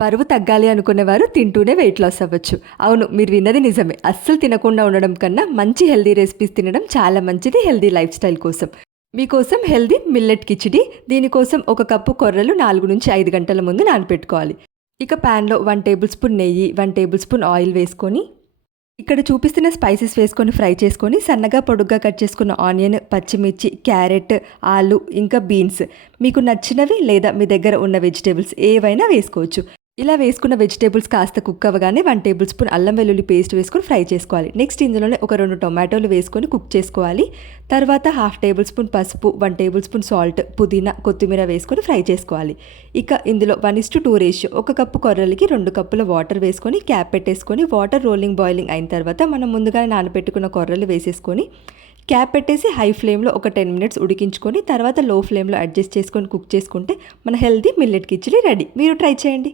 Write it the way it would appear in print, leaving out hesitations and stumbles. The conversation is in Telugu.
బరువు తగ్గాలి అనుకునేవారు తింటూనే వెయిట్ లాస్ అవ్వచ్చు. అవును, మీరు విన్నది నిజమే. అస్సలు తినకుండా ఉండడం కన్నా మంచి హెల్తీ రెసిపీస్ తినడం చాలా మంచిది హెల్తీ లైఫ్ స్టైల్ కోసం. మీకోసం హెల్తీ మిల్లెట్ కిచిడి. దీనికోసం ఒక కప్పు కొర్రలు 4-5 గంటల ముందు నానపెట్టుకోవాలి. ఇక ప్యాన్లో 1 టేబుల్ స్పూన్ నెయ్యి, 1 టేబుల్ స్పూన్ ఆయిల్ వేసుకొని ఇక్కడ చూపిస్తున్న స్పైసెస్ వేసుకొని ఫ్రై చేసుకొని సన్నగా పొడుగ్గా కట్ చేసుకున్న ఆనియన్, పచ్చిమిర్చి, క్యారెట్, ఆలు ఇంకా బీన్స్ మీకు నచ్చినవి లేదా మీ దగ్గర ఉన్న వెజిటేబుల్స్ ఏవైనా వేసుకోవచ్చు. ఇలా వేసుకున్న వెజిటేబుల్స్ కాస్త కుక్ అవ్వగానే 1 టేబుల్ స్పూన్ అల్లం వెల్లుల్లి పేస్ట్ వేసుకొని ఫ్రై చేసుకోవాలి. నెక్స్ట్ ఇందులోనే ఒక 2 టొమాటోలు వేసుకొని కుక్ చేసుకోవాలి. తర్వాత 1/2 టేబుల్ స్పూన్ పసుపు, 1 టేబుల్ స్పూన్ సాల్ట్, పుదీనా, కొత్తిమీర వేసుకొని ఫ్రై చేసుకోవాలి. ఇక ఇందులో 1:2 రేషియో 1 కప్పు కొర్రలకి 2 కప్పుల వాటర్ వేసుకొని క్యాప్ పెట్టేసుకొని వాటర్ బాయిలింగ్ అయిన తర్వాత మనం ముందుగానే నానబెట్టుకున్న కొర్రలు వేసేసుకొని క్యాప్ పెట్టేసి హై ఫ్లేమ్లో ఒక 10 మినిట్స్ ఉడికించుకొని తర్వాత లో ఫ్లేమ్లో అడ్జస్ట్ చేసుకొని కుక్ చేసుకుంటే మన హెల్తీ మిల్లెట్ కిచిడి రెడీ. మీరు ట్రై చేయండి.